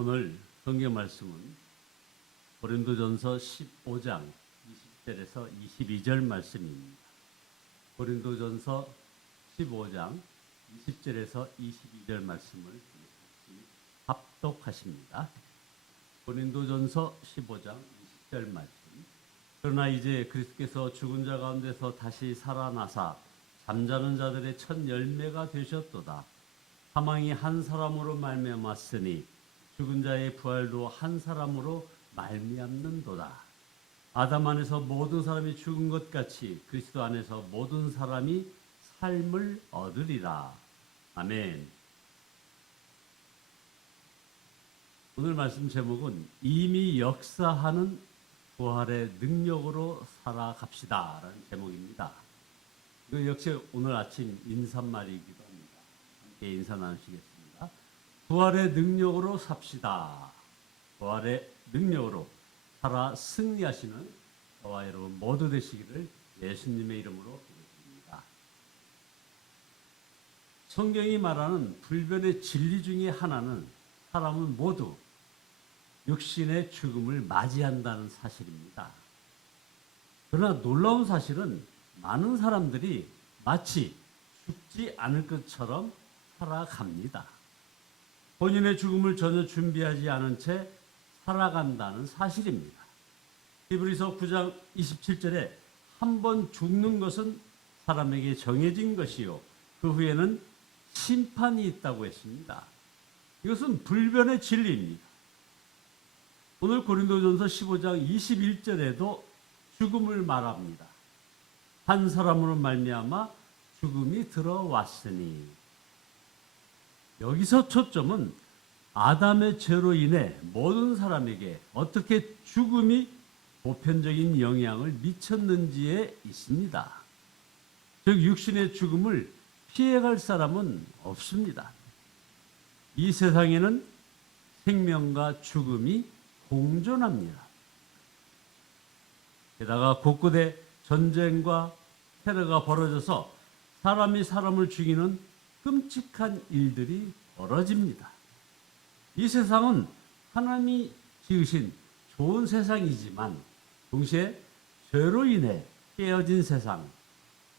오늘 성경 말씀은 고린도전서 15장 20절에서 22절 말씀입니다. 고린도전서 15장 20절에서 22절 말씀을 같이 합독하십니다. 고린도전서 15장 20절 말씀. 그러나 이제 그리스도께서 죽은 자 가운데서 다시 살아나사 잠자는 자들의 첫 열매가 되셨도다. 사망이 한 사람으로 말미암았으니 죽은 자의 부활도 한 사람으로 말미암는도다. 아담 안에서 모든 사람이 죽은 것 같이 그리스도 안에서 모든 사람이 삶을 얻으리라. 아멘. 오늘 말씀 제목은 이미 역사하는 부활의 능력으로 살아갑시다 라는 제목입니다. 이거 역시 오늘 아침 인사말이기도 합니다. 함께 인사 나누시겠습니다. 부활의 능력으로 삽시다. 부활의 능력으로 살아 승리하시는 저와 여러분 모두 되시기를 예수님의 이름으로 기도드립니다. 성경이 말하는 불변의 진리 중에 하나는 사람은 모두 육신의 죽음을 맞이한다는 사실입니다. 그러나 놀라운 사실은 많은 사람들이 마치 죽지 않을 것처럼 살아갑니다. 본인의 죽음을 전혀 준비하지 않은 채 살아간다는 사실입니다. 히브리서 9장 27절에 한 번 죽는 것은 사람에게 정해진 것이요 그 후에는 심판이 있다고 했습니다. 이것은 불변의 진리입니다. 오늘 고린도전서 15장 21절에도 죽음을 말합니다. 한 사람으로 말미암아 죽음이 들어왔으니. 여기서 초점은 아담의 죄로 인해 모든 사람에게 어떻게 죽음이 보편적인 영향을 미쳤는지에 있습니다. 즉 육신의 죽음을 피해갈 사람은 없습니다. 이 세상에는 생명과 죽음이 공존합니다. 게다가 곳곳에 전쟁과 테러가 벌어져서 사람이 사람을 죽이는 끔찍한 일들이 벌어집니다. 이 세상은 하나님이 지으신 좋은 세상이지만 동시에 죄로 인해 깨어진 세상,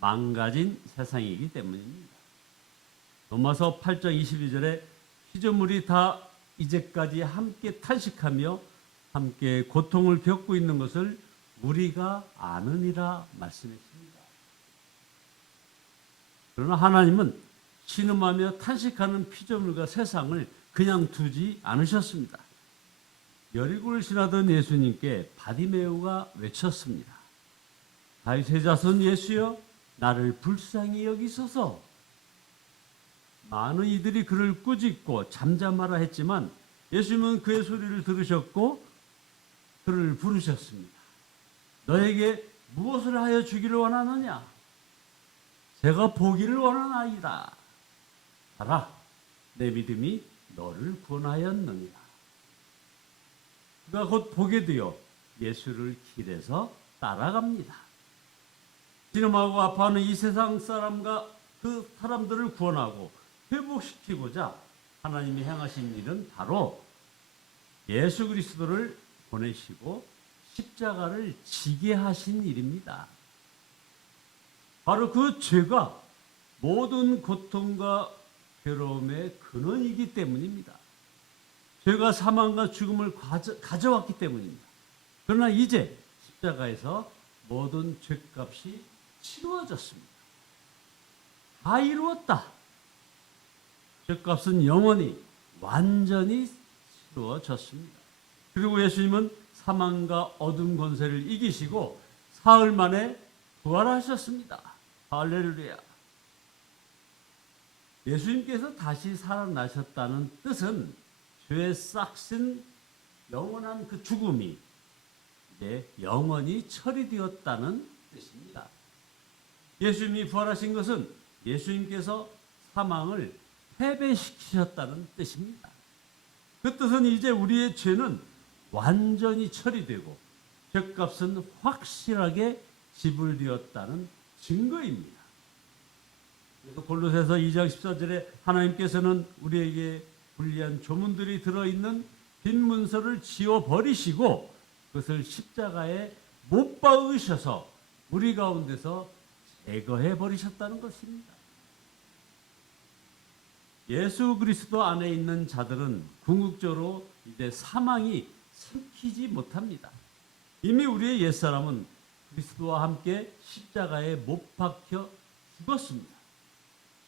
망가진 세상이기 때문입니다. 로마서 8장 22절에 피조물이 다 이제까지 함께 탄식하며 함께 고통을 겪고 있는 것을 우리가 아느니라 말씀했습니다. 그러나 하나님은 신음하며 탄식하는 피조물과 세상을 그냥 두지 않으셨습니다. 여리고를 지나던 예수님께 바디메오가 외쳤습니다. 다윗의 자손 예수여 나를 불쌍히 여기소서. 많은 이들이 그를 꾸짖고 잠잠하라 했지만 예수님은 그의 소리를 들으셨고 그를 부르셨습니다. 너에게 무엇을 하여 주기를 원하느냐? 제가 보기를 원하나이다. 가라, 내 믿음이 너를 구원하였느니라. 그가 곧 보게 되어 예수를 길에서 따라갑니다. 신음하고 아파하는 이 세상 사람과 그 사람들을 구원하고 회복시키고자 하나님이 행하신 일은 바로 예수 그리스도를 보내시고 십자가를 지게 하신 일입니다. 바로 그 죄가 모든 고통과 괴로움의 근원이기 때문입니다. 죄가 사망과 죽음을 가져왔기 때문입니다. 그러나 이제 십자가에서 모든 죄값이 치루어졌습니다. 다 이루었다. 죄값은 영원히 완전히 치루어졌습니다. 그리고 예수님은 사망과 어둠 권세를 이기시고 사흘 만에 부활하셨습니다. 할렐루야. 예수님께서 다시 살아나셨다는 뜻은 죄에 싹쓴 영원한 그 죽음이 이제 영원히 처리되었다는 뜻입니다. 예수님이 부활하신 것은 예수님께서 사망을 패배시키셨다는 뜻입니다. 그 뜻은 이제 우리의 죄는 완전히 처리되고 죄값은 확실하게 지불되었다는 증거입니다. 그래서 골로새서 2장 14절에 하나님께서는 우리에게 불리한 조문들이 들어있는 빈 문서를 지워 버리시고 그것을 십자가에 못 박으셔서 우리 가운데서 제거해 버리셨다는 것입니다. 예수 그리스도 안에 있는 자들은 궁극적으로 이제 사망이 삼키지 못합니다. 이미 우리의 옛사람은 그리스도와 함께 십자가에 못 박혀 죽었습니다.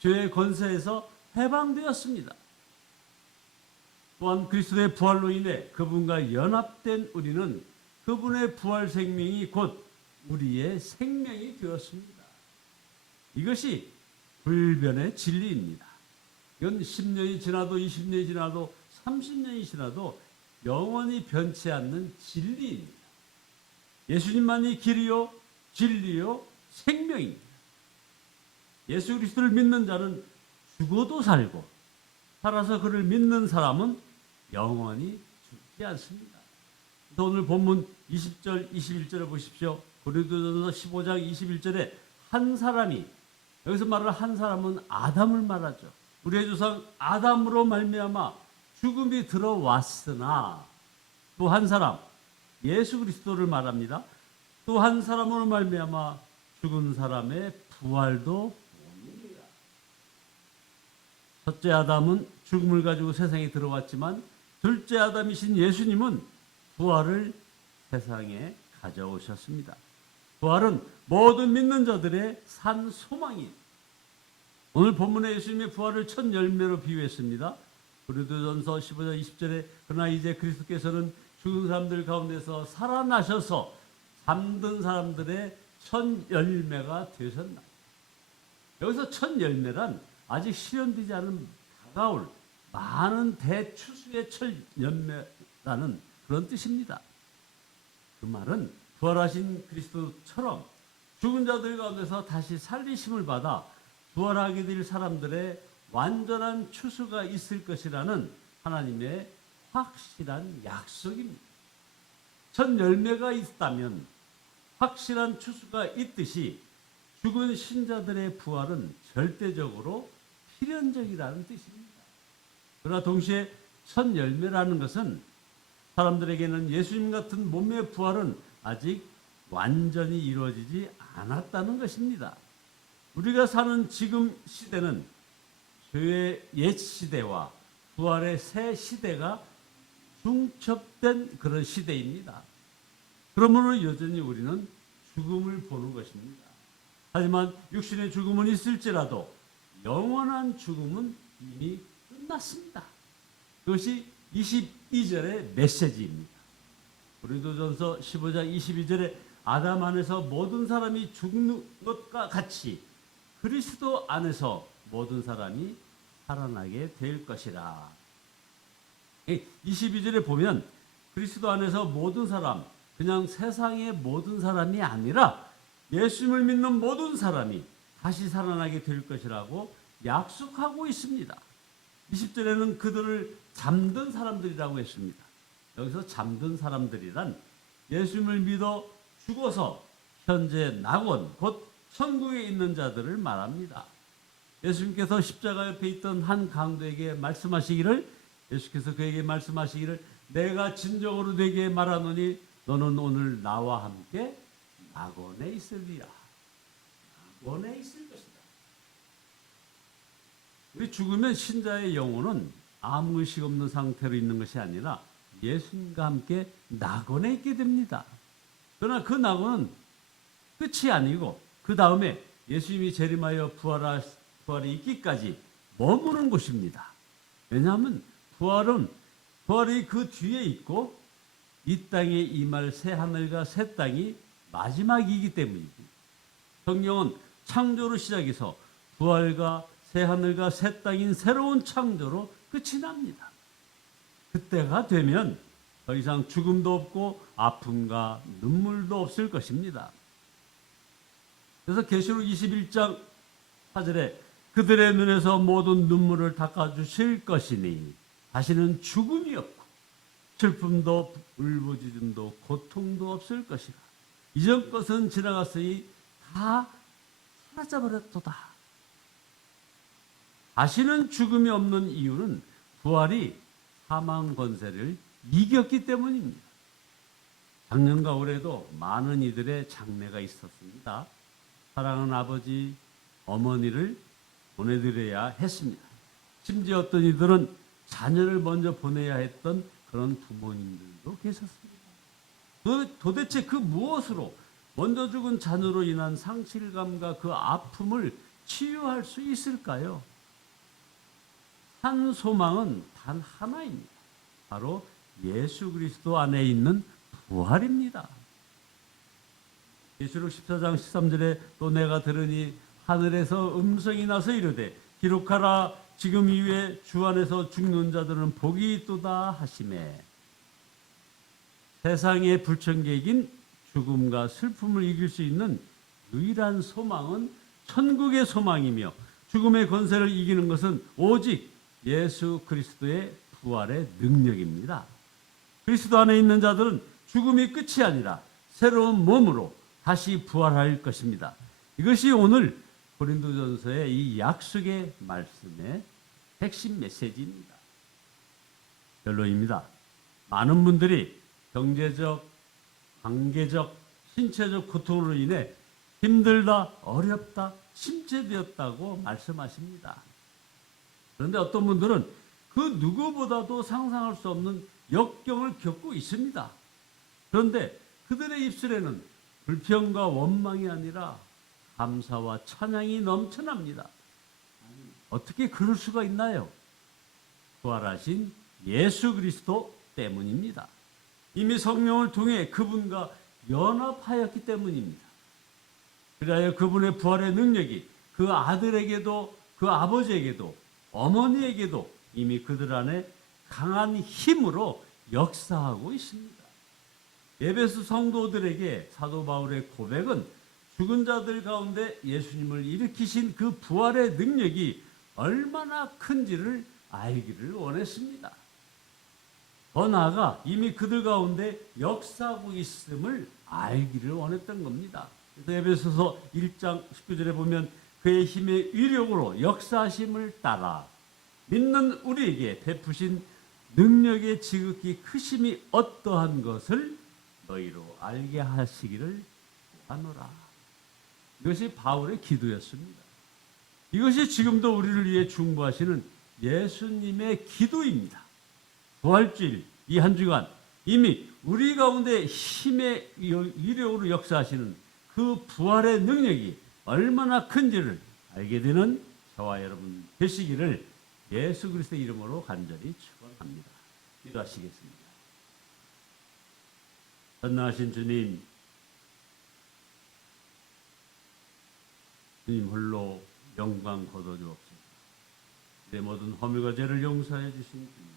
죄의 권세에서 해방되었습니다. 또한 그리스도의 부활로 인해 그분과 연합된 우리는 그분의 부활 생명이 곧 우리의 생명이 되었습니다. 이것이 불변의 진리입니다. 이건 10년이 지나도 20년이 지나도 30년이 지나도 영원히 변치 않는 진리입니다. 예수님만이 길이요 진리요 생명입니다. 예수 그리스도를 믿는 자는 죽어도 살고 살아서 그를 믿는 사람은 영원히 죽지 않습니다. 오늘 본문 20절 21절에 보십시오. 고린도전서 15장 21절에 한 사람이, 여기서 말하는 한 사람은 아담을 말하죠. 우리의 조상 아담으로 말미암아 죽음이 들어왔으나 또 한 사람 예수 그리스도를 말합니다. 또 한 사람으로 말미암아 죽은 사람의 부활도 옵니다. 첫째 아담은 죽음을 가지고 세상에 들어왔지만 둘째 아담이신 예수님은 부활을 세상에 가져오셨습니다. 부활은 모든 믿는 자들의 산 소망이. 오늘 본문에 예수님의 부활을 첫 열매로 비유했습니다. 고린도전서 15장 20절에 그러나 이제 그리스도께서는 죽은 사람들 가운데서 살아나셔서 잠든 사람들의 첫 열매가 되셨나. 여기서 첫 열매란 아직 실현되지 않은 다가올 많은 대추수의 첫 열매라는 그런 뜻입니다. 그 말은 부활하신 그리스도처럼 죽은 자들 가운데서 다시 살리심을 받아 부활하게 될 사람들의 완전한 추수가 있을 것이라는 하나님의 확실한 약속입니다. 첫 열매가 있다면 확실한 추수가 있듯이 죽은 신자들의 부활은 절대적으로 필연적이라는 뜻입니다. 그러나 동시에 첫 열매라는 것은 사람들에게는 예수님 같은 몸의 부활은 아직 완전히 이루어지지 않았다는 것입니다. 우리가 사는 지금 시대는 죄의 옛 시대와 부활의 새 시대가 중첩된 그런 시대입니다. 그러므로 여전히 우리는 죽음을 보는 것입니다. 하지만 육신의 죽음은 있을지라도 영원한 죽음은 이미 끝났습니다. 그것이 22절의 메시지입니다. 고린도전서 15장 22절에 아담 안에서 모든 사람이 죽는 것과 같이 그리스도 안에서 모든 사람이 살아나게 될 것이라. 22절에 보면 그리스도 안에서 모든 사람, 그냥 세상의 모든 사람이 아니라 예수님을 믿는 모든 사람이 다시 살아나게 될 것이라고 약속하고 있습니다. 20절에는 그들을 잠든 사람들이라고 했습니다. 여기서 잠든 사람들이란 예수님을 믿어 죽어서 현재 낙원, 곧 천국에 있는 자들을 말합니다. 예수님께서 십자가 옆에 있던 한 강도에게 말씀하시기를, 예수께서 그에게 말씀하시기를 내가 진정으로 네게 말하노니 너는 오늘 나와 함께 낙원에 있으리라. 낙원에 있을 것이다. 우리 죽으면 신자의 영혼은 아무 의식 없는 상태로 있는 것이 아니라 예수님과 함께 낙원에 있게 됩니다. 그러나 그 낙원은 끝이 아니고 그 다음에 예수님이 재림하여 부활이 있기까지 머무는 곳입니다. 왜냐하면 부활이 그 뒤에 있고 이 땅에 임할 새 하늘과 새 땅이 마지막이기 때문입니다. 성경은 창조로 시작해서 부활과 새 하늘과 새 땅인 새로운 창조로 끝이 납니다. 그때가 되면 더 이상 죽음도 없고 아픔과 눈물도 없을 것입니다. 그래서 계시록 21장 4절에 그들의 눈에서 모든 눈물을 닦아주실 것이니 다시는 죽음이 없고 슬픔도 울부짖음도 고통도 없을 것이라. 이전 것은 지나갔으니 다 사라져버렸도다. 다시는 죽음이 없는 이유는 부활이 사망 권세를 이겼기 때문입니다. 작년과 올해도 많은 이들의 장례가 있었습니다. 사랑하는 아버지, 어머니를 보내드려야 했습니다. 심지어 어떤 이들은 자녀를 먼저 보내야 했던 그런 부모님들도 계셨습니다. 도대체 그 무엇으로 먼저 죽은 자녀로 인한 상실감과 그 아픔을 치유할 수 있을까요? 한 소망은 단 하나입니다. 바로 예수 그리스도 안에 있는 부활입니다. 계시록 14장 13절에 또 내가 들으니 하늘에서 음성이 나서 이르되 기록하라 지금 이후에 주 안에서 죽는 자들은 복이 있도다 하시매. 세상의 불청객인 죽음과 슬픔을 이길 수 있는 유일한 소망은 천국의 소망이며 죽음의 권세를 이기는 것은 오직 예수 그리스도의 부활의 능력입니다. 그리스도 안에 있는 자들은 죽음이 끝이 아니라 새로운 몸으로 다시 부활할 것입니다. 이것이 오늘 고린도전서의 이 약속의 말씀의 핵심 메시지입니다. 결론입니다. 많은 분들이 경제적, 관계적, 신체적 고통으로 인해 힘들다, 어렵다, 침체되었다고 말씀하십니다. 그런데 어떤 분들은 그 누구보다도 상상할 수 없는 역경을 겪고 있습니다. 그런데 그들의 입술에는 불평과 원망이 아니라 감사와 찬양이 넘쳐납니다. 어떻게 그럴 수가 있나요? 부활하신 예수 그리스도 때문입니다. 이미 성령을 통해 그분과 연합하였기 때문입니다. 그리하여 그분의 부활의 능력이 그 아들에게도 그 아버지에게도 어머니에게도 이미 그들 안에 강한 힘으로 역사하고 있습니다. 에베소 성도들에게 사도 바울의 고백은 죽은 자들 가운데 예수님을 일으키신 그 부활의 능력이 얼마나 큰지를 알기를 원했습니다. 더 나아가 이미 그들 가운데 역사하고 있음을 알기를 원했던 겁니다. 그래서 에베소서 1장 19절에 보면 그의 힘의 위력으로 역사하심을 따라 믿는 우리에게 베푸신 능력의 지극히 크심이 어떠한 것을 너희로 알게 하시기를 구하노라. 이것이 바울의 기도였습니다. 이것이 지금도 우리를 위해 중보하시는 예수님의 기도입니다. 부활주일 이 한 주간 이미 우리 가운데 힘의 위력으로 역사하시는 그 부활의 능력이 얼마나 큰지를 알게 되는 저와 여러분 되시기를 예수 그리스도의 이름으로 간절히 축원합니다. 기도하시겠습니다. 전능하신 주님, 주님 홀로 영광 거둬주옵소서. 내 모든 허물과 죄를 용서해 주신 주님,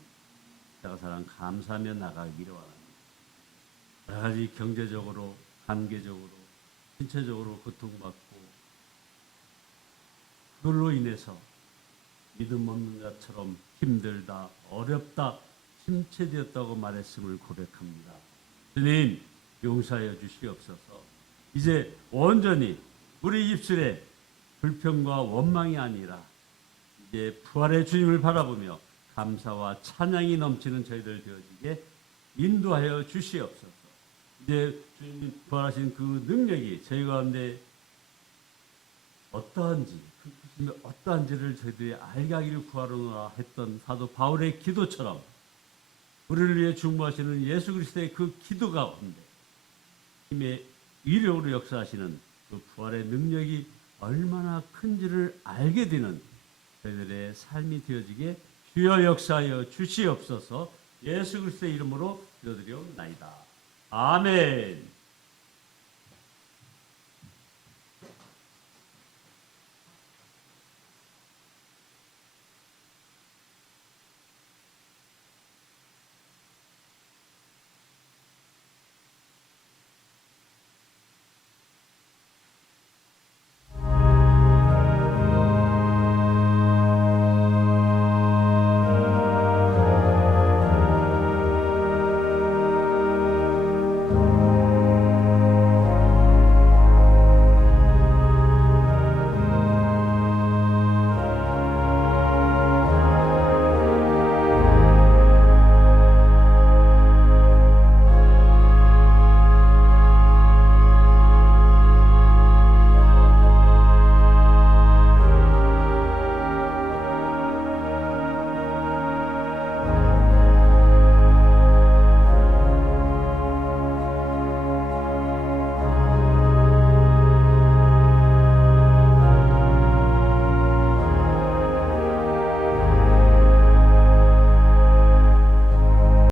제가 사랑 감사하며 나가기를 원합니다. 여러 가지 경제적으로, 관계적으로, 신체적으로 고통받고 그걸로 인해서 믿음 없는 자처럼 힘들다, 어렵다, 침체되었다고 말했음을 고백합니다. 주님, 용서하여 주시옵소서. 이제 온전히 우리 입술에 불평과 원망이 아니라 이제 부활의 주님을 바라보며 감사와 찬양이 넘치는 저희들 되어지게 인도하여 주시옵소서. 이제 주님 부활하신 그 능력이 저희 가운데 어떠한지, 그 크심이 어떠한지를 저희들이 알게 하기를 구하노라 했던 사도 바울의 기도처럼 우리를 위해 중보하시는 예수 그리스도의 그 기도 가운데 힘의 위력으로 역사하시는 그 부활의 능력이 얼마나 큰지를 알게 되는 저희들의 삶이 되어지게 주여 역사하여 주시옵소서. 예수 그리스도의 이름으로 기도드리옵나이다. 아멘.